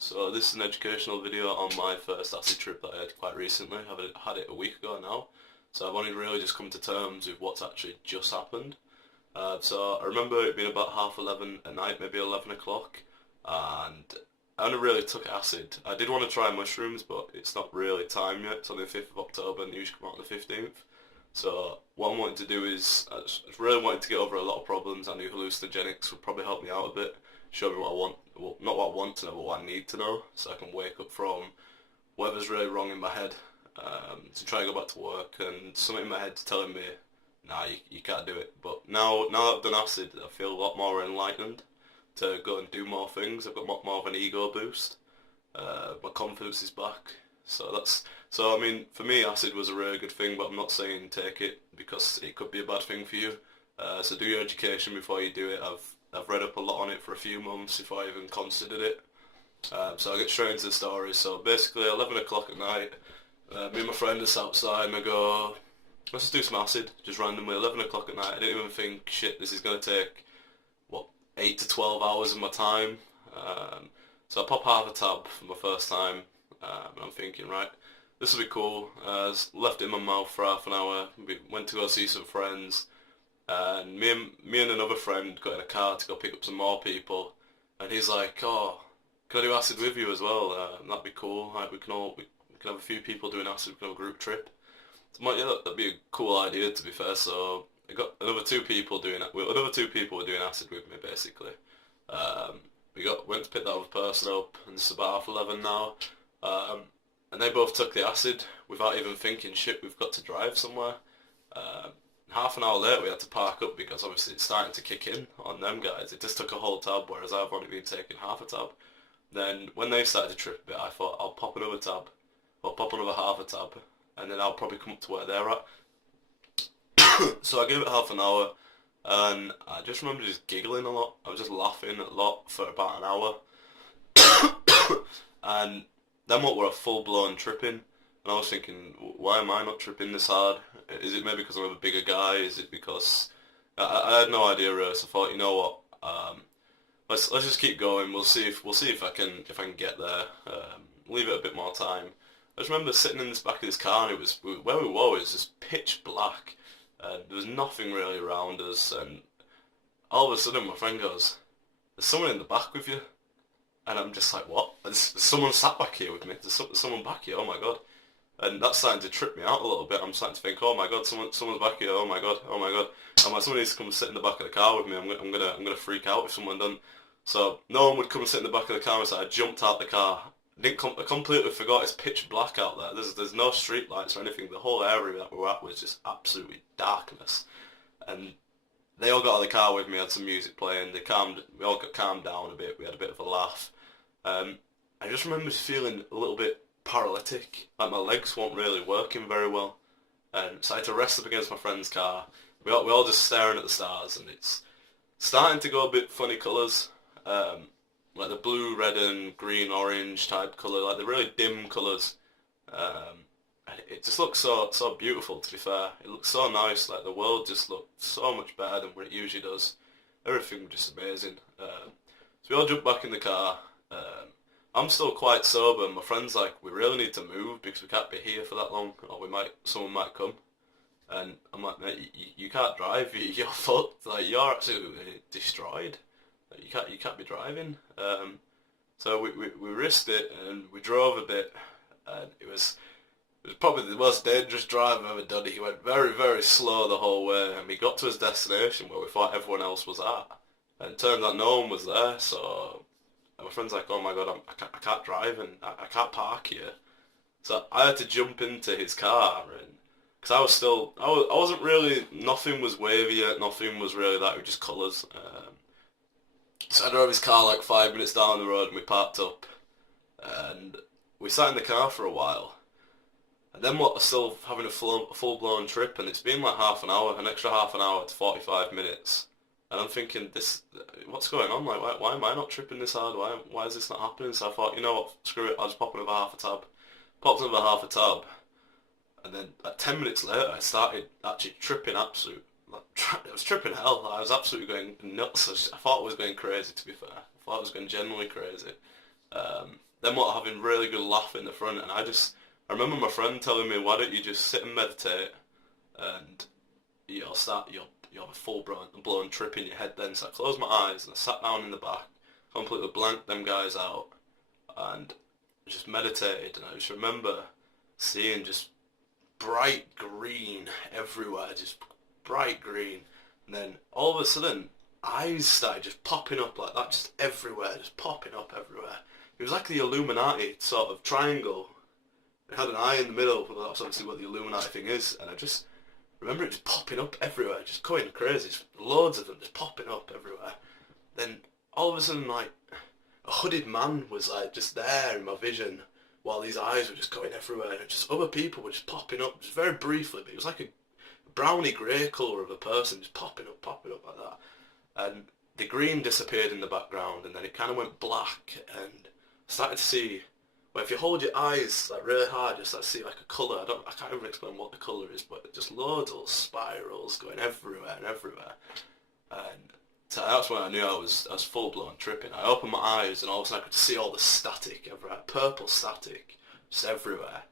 So this is an educational video on my first acid trip that I had quite recently. I've had it a week ago now, so I've only really just come to terms with what's actually just happened. So I remember it being about 11:30 at night, maybe 11 o'clock, and I only really took acid. I did want to try mushrooms, but it's not really time yet. It's on the 5th of October and they usually come out on the 15th. So what I'm wanting to do is, I just really wanted to get over a lot of problems. I knew hallucinogenics would probably help me out a bit, show me what I want, well, not what I want to know, but what I need to know, so I can wake up from whatever's really wrong in my head, to try and go back to work, and something in my head's telling me, nah, you can't do it. But now that I've done acid, I feel a lot more enlightened to go and do more things. I've got more of an ego boost. My confidence is back. So I mean, for me, acid was a really good thing, but I'm not saying take it because it could be a bad thing for you. So do your education before you do it. I've read up a lot on it for a few months before I even considered it. So I'll get straight into the story. So basically, 11 o'clock at night, me and my friend are sat outside and I go, let's just do some acid, just randomly, 11 o'clock at night. I didn't even think, shit, this is going to take, 8 to 12 hours of my time. So I pop half a tab for my first time, and I'm thinking, right, this will be cool. Left it in my mouth for half an hour. We went to go see some friends, and me and another friend got in a car to go pick up some more people. And he's like, "Oh, can I do acid with you as well? That'd be cool. Like, we can have a few people doing acid. We can have a group trip." So I'm like, yeah, that'd be a cool idea, to be fair. So I got another two people doing it. Another two people were doing acid with me, basically. Went to pick that other person up, and it's about 11 now. And they both took the acid without even thinking, shit, we've got to drive somewhere. Half an hour later we had to park up because obviously it's starting to kick in on them guys. It just took a whole tab, whereas I've only been taking half a tab. Then when they started to trip a bit, I thought I'll pop another tab, or pop another half a tab, and then I'll probably come up to where they're at. So I gave it half an hour, and I just remember just giggling a lot. I was just laughing a lot for about an hour. And then what were a full-blown tripping, and I was thinking, why am I not tripping this hard? Is it maybe because I'm a bigger guy? Is it because I had no idea really? So I thought, you know what, let's just keep going. We'll see if I can get there. Leave it a bit more time. I just remember sitting in this back of this car, and it was where we were. It was just pitch black, and there was nothing really around us. And all of a sudden, my friend goes, "There's someone in the back with you." And I'm just like, what? There's someone sat back here with me. There's someone back here. Oh my god! And that's starting to trip me out a little bit. I'm starting to think, oh my god, someone's back here. Oh my god, oh my god. I'm like, someone needs to come sit in the back of the car with me. I'm gonna freak out if someone doesn't. So no one would come sit in the back of the car. So I jumped out the car. I completely forgot it's pitch black out there. There's no street lights or anything. The whole area that we were at was just absolutely darkness. And they all got out of the car with me. Had some music playing. We all got calmed down a bit. We had a bit of a laugh. I just remember feeling a little bit paralytic, like my legs weren't really working very well, and so I had to rest up against my friend's car. We all just staring at the stars, and it's starting to go a bit funny colours, like the blue, red and green, orange type colour, like the really dim colours. And it just looks so beautiful, to be fair. It looks so nice, like the world just looked so much better than what it usually does. Everything was just amazing. So we all jumped back in the car. I'm still quite sober, and my friend's like, we really need to move because we can't be here for that long, or someone might come. And I'm like, mate, you can't drive. You're fucked. Like, you're absolutely destroyed. Like, you can't be driving. So we risked it, and we drove a bit, and it was probably the most dangerous drive I've ever done. He went very, very slow the whole way, and we got to his destination where we thought everyone else was at, and it turned out no one was there. So my friend's like, oh my god, I can't drive, and I can't park here. So I had to jump into his car, and because I wasn't really, nothing was wavy yet, nothing was really that, it was just colours. So I drove his car like 5 minutes down the road, and we parked up, and we sat in the car for a while. And then we're still having a full-blown trip, and it's been like half an hour, an extra half an hour to 45 minutes. And I'm thinking, what's going on? Like, why am I not tripping this hard? Why is this not happening? So I thought, you know what, screw it, I'll just pop another half a tab. Popped another half a tab, and then like 10 minutes later, I started actually tripping absolute. I was tripping hell. I was absolutely going nuts. I thought I was going crazy, to be fair. I thought I was going genuinely crazy. them lot having really good laugh in the front, and I remember my friend telling me, why don't you just sit and meditate, and you'll have a blown trip in your head then. So I closed my eyes and I sat down in the back, completely blanked them guys out, and just meditated, and I just remember seeing just bright green everywhere, just bright green, and then all of a sudden eyes started just popping up like that, just everywhere, just popping up everywhere. It was like the Illuminati sort of triangle. It had an eye in the middle, well, that's obviously what the Illuminati thing is, and I just remember it just popping up everywhere, just going crazy, just loads of them just popping up everywhere. Then all of a sudden, like, a hooded man was like just there in my vision, while these eyes were just going everywhere, and just other people were just popping up, just very briefly, but it was like a browny grey colour of a person just popping up like that. And the green disappeared in the background, and then it kind of went black, and I started to see, well, if you hold your eyes like really hard, you start to see like a colour. I can't even explain what the colour is, but just loads of little spirals going everywhere and everywhere. And so that's when I knew I was full blown tripping. I opened my eyes, and all of a sudden I could see all the static everywhere, purple static, just everywhere.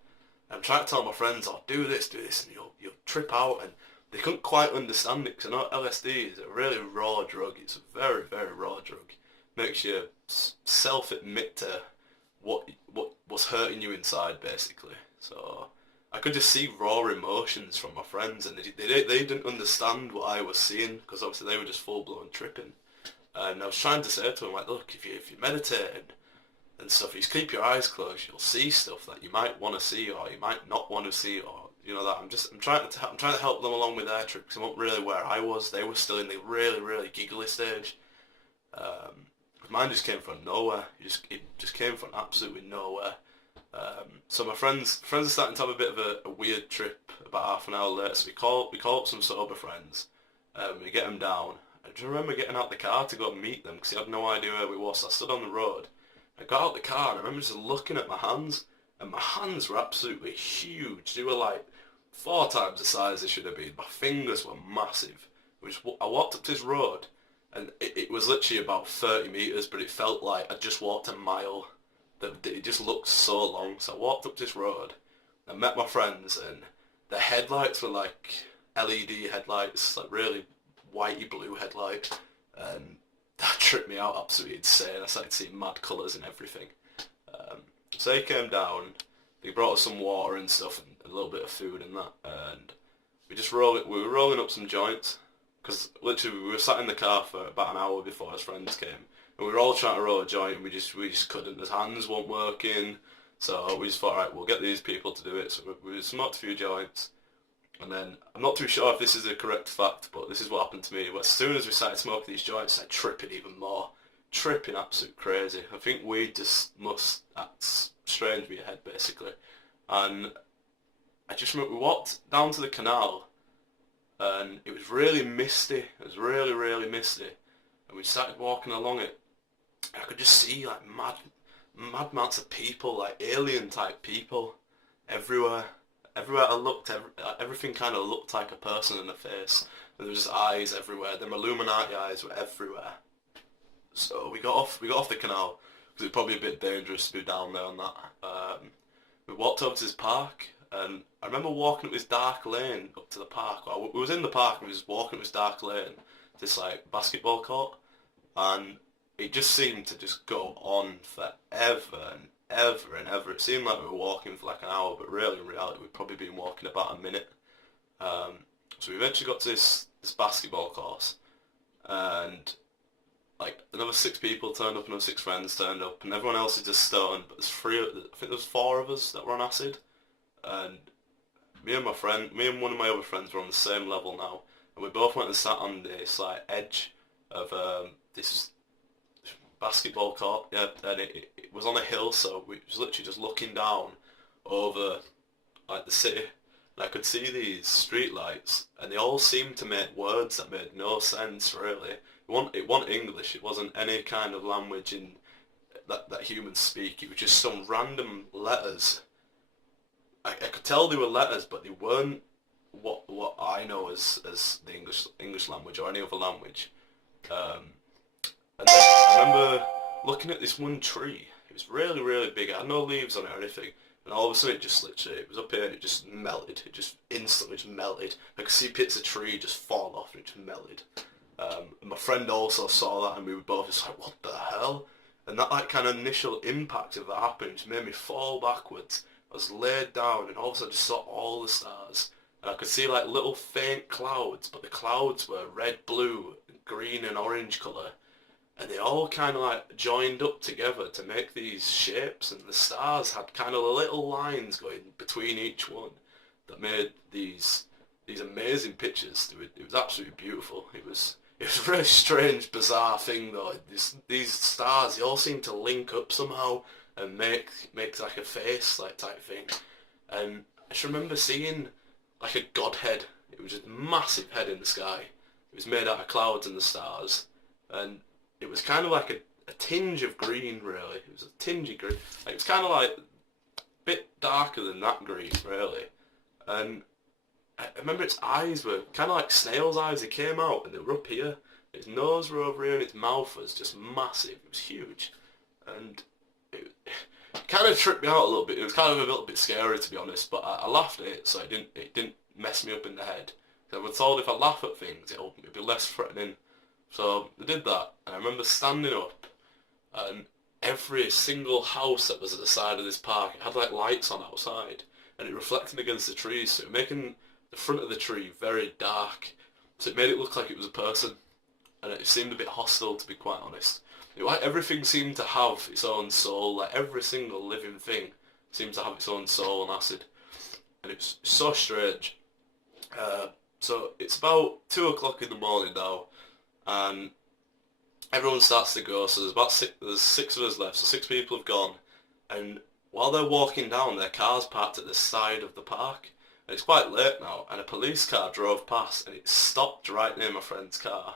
And I'm trying to tell my friends, "Oh, do this, and you'll trip out." And they couldn't quite understand it, because I know LSD is a really raw drug. It's a very, very raw drug. Makes you self-admit to what's hurting you inside, basically. So I could just see raw emotions from my friends, and they didn't understand what I was seeing, because obviously they were just full-blown tripping. And I was trying to say to them, like, look, if you meditate and stuff, if you keep your eyes closed, you'll see stuff that you might want to see, or you might not want to see, or that. I'm trying to help them along with their trip, because I wasn't really where I was. They were still in the really, really giggly stage. Mine just came from nowhere. It just came from absolutely nowhere. So my friends are starting to have a bit of a weird trip about half an hour later. So we call up some sober friends. We get them down. I just remember getting out the car to go and meet them, because he had no idea where we was. So I stood on the road. I got out the car, and I remember just looking at my hands, and my hands were absolutely huge. They were like 4 times the size they should have been. My fingers were massive. I walked up this road, and it was literally about 30 metres, but it felt like I just walked a mile. It just looked so long. So I walked up this road, and met my friends, and the headlights were like LED headlights, like really whitey blue headlight, and that tripped me out absolutely insane. I started seeing mad colours and everything. So they came down, they brought us some water and stuff, and a little bit of food and that, and we were rolling up some joints, because literally we were sat in the car for about an hour before his friends came, and we were all trying to roll a joint, and we just couldn't. His hands weren't working, so we just thought, right, we'll get these people to do it. So we smoked a few joints, and then I'm not too sure if this is a correct fact, but this is what happened to me. But as soon as we started smoking these joints, I started tripping even more, tripping absolute crazy. I think weed just must act strange with your head, basically. And I just remember we walked down to the canal, and it was really misty. It was really, really misty. And we started walking along it. And I could just see like mad amounts of people, like alien type people, everywhere. Everywhere I looked, everything kind of looked like a person in the face. And there was just eyes everywhere. Them Illuminati eyes were everywhere. So we got off the canal, because it's probably a bit dangerous to be down there on that. We walked over to this park, and I remember walking up this dark lane up to the park. Well, we was in the park, and we was just walking up this dark lane, this like basketball court, and it just seemed to just go on forever and ever and ever. It seemed like we were walking for like an hour, but really in reality we'd probably been walking about a minute. So we eventually got to this basketball course, and like another 6 people turned up, another 6 friends turned up, and everyone else is just stoned. But I think there was 4 of us that were on acid, and me and one of my other friends were on the same level now, and we both went and sat on this like edge of this basketball court. Yeah, and it was on a hill, so we was literally just looking down over like the city, and I could see these street lights, and they all seemed to make words that made no sense really. It wasn't English. It wasn't any kind of language that humans speak. It was just some random letters. I could tell they were letters, but they weren't what I know as the English language or any other language. And then I remember looking at this one tree. It was really, really big. It had no leaves on it or anything. And all of a sudden it just literally, it was up here and it just melted. It just instantly just melted. I could see bits of tree just fall off and it just melted. And my friend also saw that and we were both just like, what the hell? And that like kind of initial impact of that happening just made me fall backwards. I was laid down and all of a sudden I just saw all the stars. And I could see like little faint clouds, but the clouds were red, blue, green and orange colour. And they all kind of like joined up together to make these shapes, and the stars had kind of little lines going between each one that made these amazing pictures. It was absolutely beautiful. It was a really strange, bizarre thing though. These stars, they all seem to link up somehow and make like a face like type thing. And I just remember seeing like a godhead. It was just a massive head in the sky. It was made out of clouds and the stars, and it was kind of like a tinge of green, really. It was a tinge of green. Like, it was kind of like a bit darker than that green, really. And I remember its eyes were kind of like snail's eyes. They came out and they were up here. Its nose were over here and its mouth was just massive. It was huge. And it kind of tripped me out a little bit. It was kind of a little bit scary, to be honest, but I laughed at it, so it didn't mess me up in the head. So I was told if I laugh at things, it'll be less threatening. So I did that, and I remember standing up, and every single house that was at the side of this park, it had like lights on outside, and it reflected against the trees, so it making the front of the tree very dark, so it made it look like it was a person, and it seemed a bit hostile, to be quite honest. Like everything seemed to have its own soul, like every single living thing seemed to have its own soul on acid, and it was so strange. So it's about 2 o'clock in the morning now, and everyone starts to go, so there's 6 of us left, so 6 people have gone, and while they're walking down, their car's parked at the side of the park, and it's quite late now, and a police car drove past, and it stopped right near my friend's car,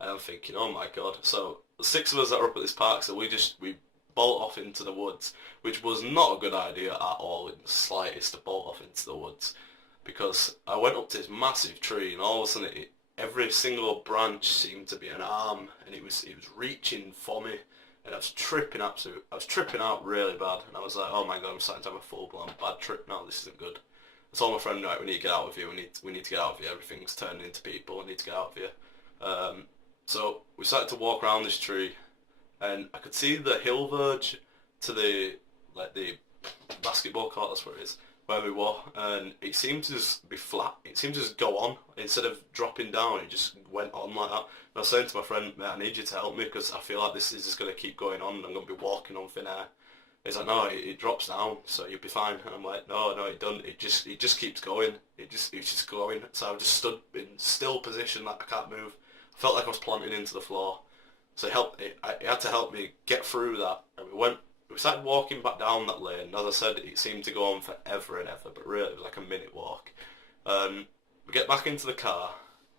and I'm thinking, oh my god. So the 6 of us that are up at this park, so we bolt off into the woods, which was not a good idea at all in the slightest to bolt off into the woods, because I went up to this massive tree, and all of a sudden every single branch seemed to be an arm, and it was reaching for me, and I was tripping out really bad, and I was like, oh my god, I'm starting to have a full-blown bad trip now, this isn't good. I told my friend, right, we need to get out of here, we need to get out of here, everything's turning into people, we need to get out of here. So we started to walk around this tree, and I could see the hill verge to the basketball court, that's where it is, where we were, and it seemed to just be flat. It seemed to just go on. Instead of dropping down, it just went on like that. And I was saying to my friend, mate, I need you to help me because I feel like this is just going to keep going on and I'm going to be walking on thin air. He's like, no, it drops down, so you'll be fine. And I'm like, no, it doesn't. It just keeps going. It's just going. So I just stood in still position, like I can't move. I felt like I was planted into the floor. So he had to help me get through that, and we started walking back down that lane. As I said, it seemed to go on forever and ever, but really it was like a minute walk. We get back into the car,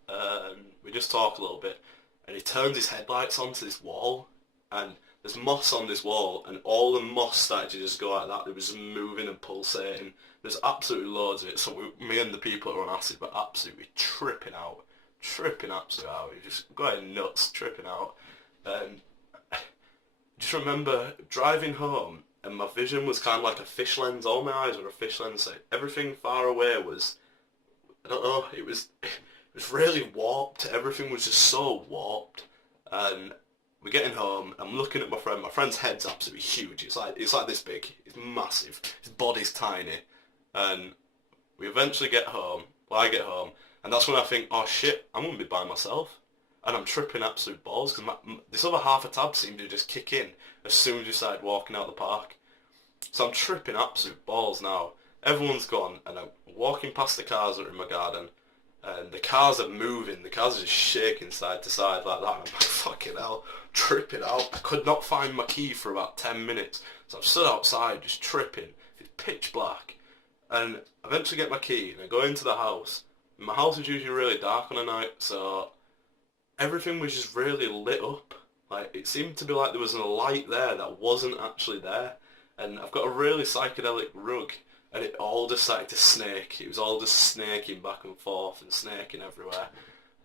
and we just talk a little bit, and he turns his headlights onto this wall, and there's moss on this wall, and all the moss started to just go like that. It was moving and pulsating. There's absolutely loads of it, so me and the people that were on acid were absolutely tripping absolutely out. We were just going nuts, tripping out. Just remember driving home, and my vision was kind of like a fish lens. All my eyes were a fish lens. So everything far away was, I don't know, it was really warped. Everything was just so warped. And we're getting home. I'm looking at my friend. My friend's head's absolutely huge. It's like this big. It's massive. His body's tiny. And we eventually get home. Well, I get home, and that's when I think, oh shit, I'm gonna be by myself. And I'm tripping absolute balls because this other half a tab seemed to just kick in as soon as we started walking out the park. So I'm tripping absolute balls now. Everyone's gone, and I'm walking past the cars that are in my garden, and the cars are moving. The cars are just shaking side to side like that. And I'm like, fucking hell, tripping out. I could not find my key for about 10 minutes. So I'm stood outside just tripping. It's pitch black. And I eventually get my key, and I go into the house. And my house is usually really dark on a night, so everything was just really lit up. Like, it seemed to be like there was a light there that wasn't actually there. And I've got a really psychedelic rug, and it all just started to snake. It was all just snaking back and forth and snaking everywhere.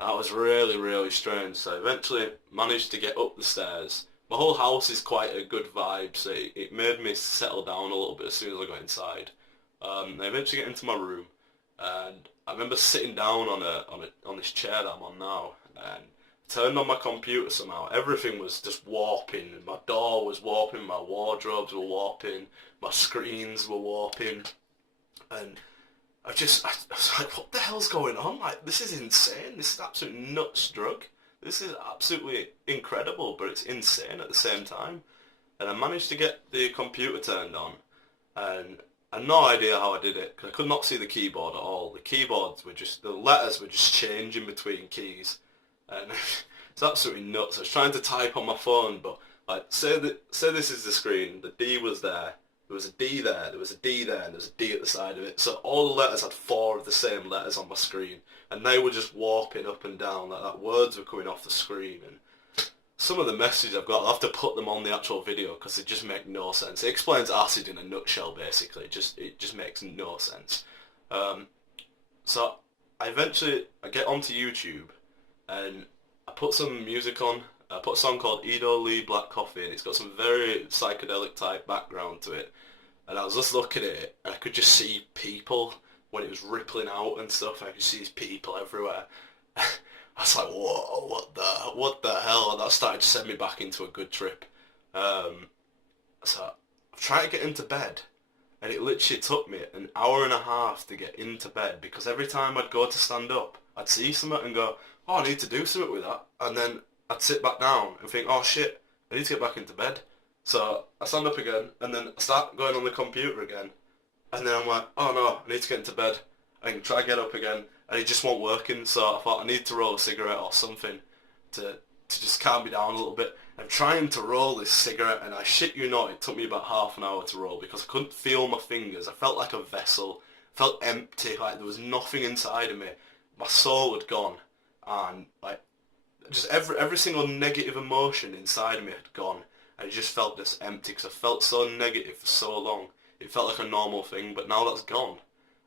That was really, really strange. So I eventually managed to get up the stairs, my whole house is quite a good vibe, so it made me settle down a little bit as soon as I got inside. I eventually get into my room, and I remember sitting down on this chair that I'm on now, and turned on my computer somehow. Everything was just warping. My door was warping, my wardrobes were warping, my screens were warping, and I was like, what the hell's going on? Like, this is insane. This is absolute nuts drug. This is absolutely incredible, but it's insane at the same time. And I managed to get the computer turned on, and I had no idea how I did it, because I could not see the keyboard at all. The letters were just changing between keys, and it's absolutely nuts. I was trying to type on my phone, but like, say this is the screen, the D was there was a D there, there was a D there, and there was a D at the side of it. So all the letters had 4 of the same letters on my screen, and they were just warping up and down like that. Words were coming off the screen, and some of the messages I've got, I'll have to put them on the actual video because they just make no sense. It explains acid in a nutshell, basically. It just makes no sense. So I get onto YouTube, and I put some music on. I put a song called Edo Lee Black Coffee, and it's got some very psychedelic type background to it. And I was just looking at it, and I could just see people when it was rippling out and stuff. I could see these people everywhere. I was like, whoa, what the hell? And that started to send me back into a good trip. So I'm trying to get into bed, and it literally took me an hour and a half to get into bed, because every time I'd go to stand up, I'd see something and go, oh, I need to do something with that. And then I'd sit back down and think, oh shit, I need to get back into bed. So I stand up again, and then I start going on the computer again. And then I'm like, oh no, I need to get into bed. I can try to get up again, and it just won't working. So I thought I need to roll a cigarette or something to just calm me down a little bit. I'm trying to roll this cigarette, and I shit you not, it took me about half an hour to roll because I couldn't feel my fingers. I felt like a vessel, felt empty, like there was nothing inside of me. My soul had gone, and like just every single negative emotion inside of me had gone. I just felt this empty because I felt so negative for so long. It felt like a normal thing, but now that's gone.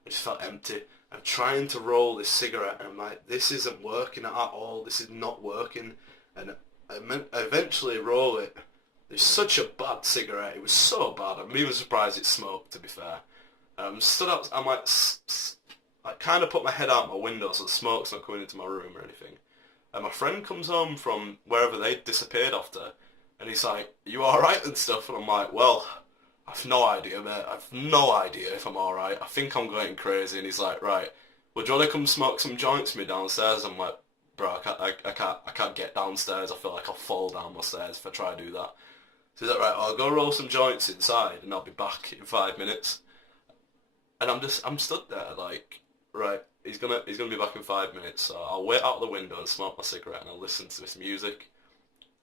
I just felt empty. I'm trying to roll this cigarette, and I'm like, this isn't working at all. This is not working. And I eventually roll it. It's such a bad cigarette. It was so bad. I'm even surprised it smoked, to be fair. Stood up. I'm like, I kind of put my head out my window so the smoke's not coming into my room or anything. And my friend comes home from wherever they disappeared off to, and he's like, you alright and stuff? And I'm like, well, I've no idea, mate. I've no idea if I'm alright. I think I'm going crazy. And he's like, right, well, do you want to come smoke some joints with me downstairs? I'm like, bro, I can't get downstairs. I feel like I'll fall down my stairs if I try to do that. So he's like, right, I'll go roll some joints inside, and I'll be back in 5 minutes. And I'm stood there like, right, he's gonna be back in 5 minutes. So I'll wait out the window and smoke my cigarette, and I'll listen to this music.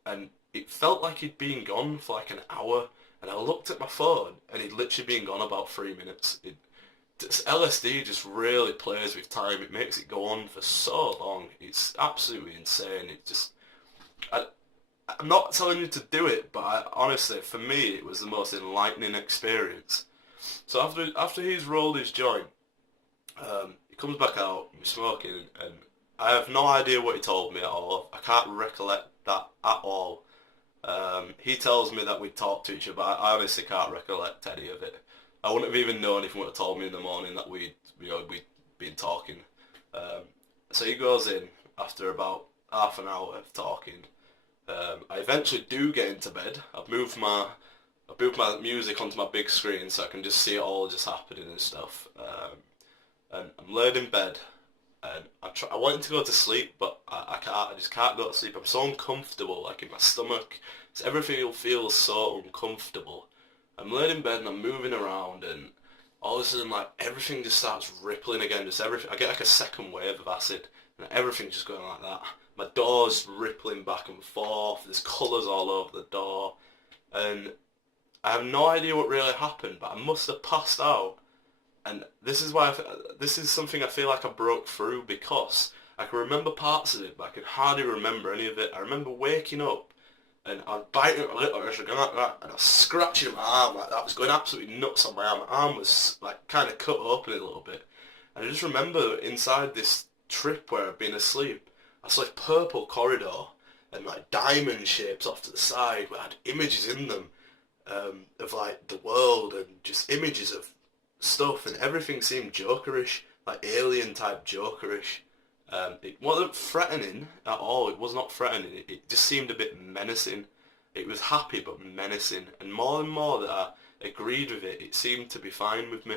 And it felt like he'd been gone for like an hour, and I looked at my phone, and he'd literally been gone about 3 minutes. LSD just really plays with time. It makes it go on for so long. It's absolutely insane. I'm not telling you to do it, but honestly, for me, it was the most enlightening experience. So after he's rolled his joint, he comes back out, he's smoking, and I have no idea what he told me at all. I can't recollect that at all. He tells me that we talked to each other, but I honestly can't recollect any of it. I wouldn't have even known if he would have told me in the morning that we'd been talking. So he goes in after about half an hour of talking. I eventually do get into bed. I've moved my music onto my big screen so I can just see it all just happening and stuff. And I'm laid in bed, and I wanted to go to sleep, but I can't. I just can't go to sleep. I'm so uncomfortable, like in my stomach. So everything feels so uncomfortable. I'm laid in bed and I'm moving around, and all of a sudden, like, everything just starts rippling again. Just everything. I get like a second wave of acid, and everything's just going like that. My door's rippling back and forth. There's colours all over the door, and I have no idea what really happened, but I must have passed out. And this is this is something I feel like I broke through, because I can remember parts of it, but I can hardly remember any of it. I remember waking up, and I was biting at my lip, like that, and I was scratching my arm like that. I was going absolutely nuts on my arm. My arm was like kind of cut open a little bit. And I just remember inside this trip where I'd been asleep, I saw this purple corridor, and like diamond shapes off to the side that had images in them of like the world and just images of stuff, and everything seemed Jokerish, like alien type Jokerish. It wasn't threatening at all. It was not threatening. It just seemed a bit menacing. It was happy but menacing, and more that I agreed with it, it seemed to be fine with me.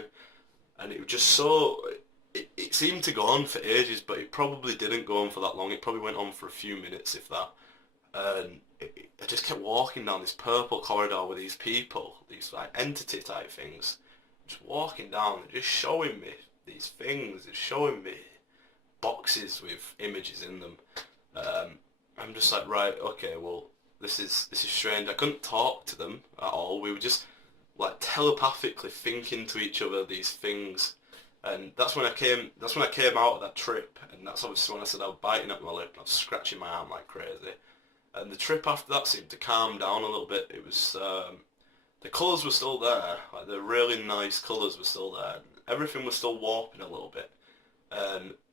And it was just so... It seemed to go on for ages, but it probably didn't go on for that long. It probably went on for a few minutes, if that. And I just kept walking down this purple corridor with these people, these like entity type things, just walking down and just showing me these things, just showing me boxes with images in them. I'm just like, right, okay, well, this is strange. I couldn't talk to them at all. We were just like telepathically thinking to each other these things, and that's when I came out of that trip, and that's obviously when I said I was biting at my lip and I was scratching my arm like crazy. And the trip after that seemed to calm down a little bit. It was the colours were still there, like the really nice colours were still there. Everything was still warping a little bit.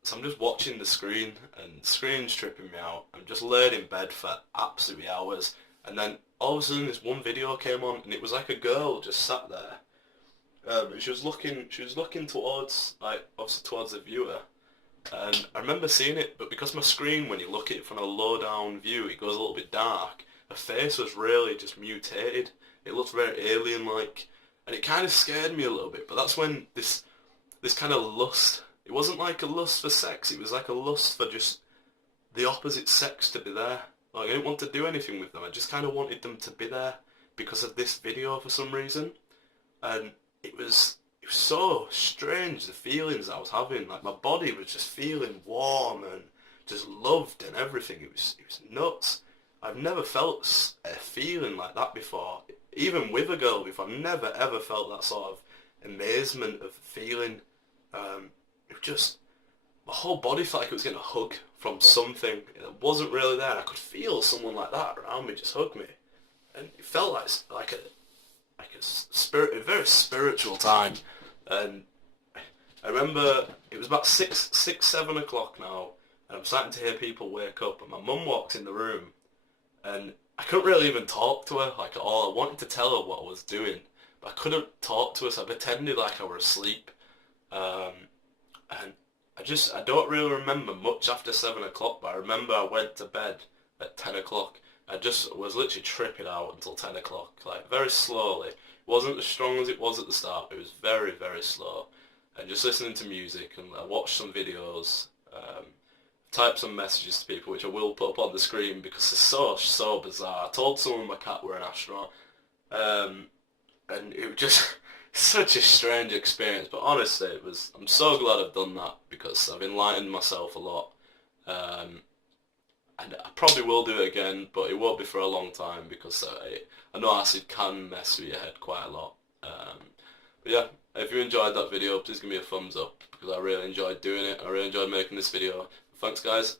So I'm just watching the screen, and the screen's tripping me out. I'm just laid in bed for absolutely hours, and then all of a sudden this one video came on, and it was like a girl just sat there. She was looking towards, like, obviously towards the viewer, and I remember seeing it, but because my screen, when you look at it from a low down view, it goes a little bit dark. Her face was really just mutated. It looked very alien-like, and it kind of scared me a little bit. But that's when this kind of lust. It wasn't like a lust for sex. It was like a lust for just the opposite sex to be there. Like, I didn't want to do anything with them. I just kind of wanted them to be there because of this video for some reason. And it was so strange, the feelings I was having. Like, my body was just feeling warm and just loved and everything. It was nuts. I've never felt a feeling like that before. Even with a girl before, I've never ever felt that sort of amazement of feeling. It was just, my whole body felt like it was getting a hug from something that wasn't really there. I could feel someone like that around me just hug me, and it felt like a very spiritual time. And I remember it was about 7 o'clock now, and I'm starting to hear people wake up, and my mum walked in the room, and I couldn't really even talk to her like at all. I wanted to tell her what I was doing, but I couldn't talk to her, so I pretended like I were asleep. And I don't really remember much after 7 o'clock, but I remember I went to bed at 10 o'clock. I just was literally tripping out until 10 o'clock, like very slowly. It wasn't as strong as it was at the start, it was very, very slow. And just listening to music, and I watched some videos, typed some messages to people, which I will put up on the screen because they're so bizarre. I told someone my cat were an astronaut, and it was just such a strange experience, but honestly, I'm so glad I've done that because I've enlightened myself a lot. And I probably will do it again, but it won't be for a long time because I know acid can mess with your head quite a lot. But yeah, if you enjoyed that video, please give me a thumbs up because I really enjoyed doing it. I really enjoyed making this video. Thanks, guys.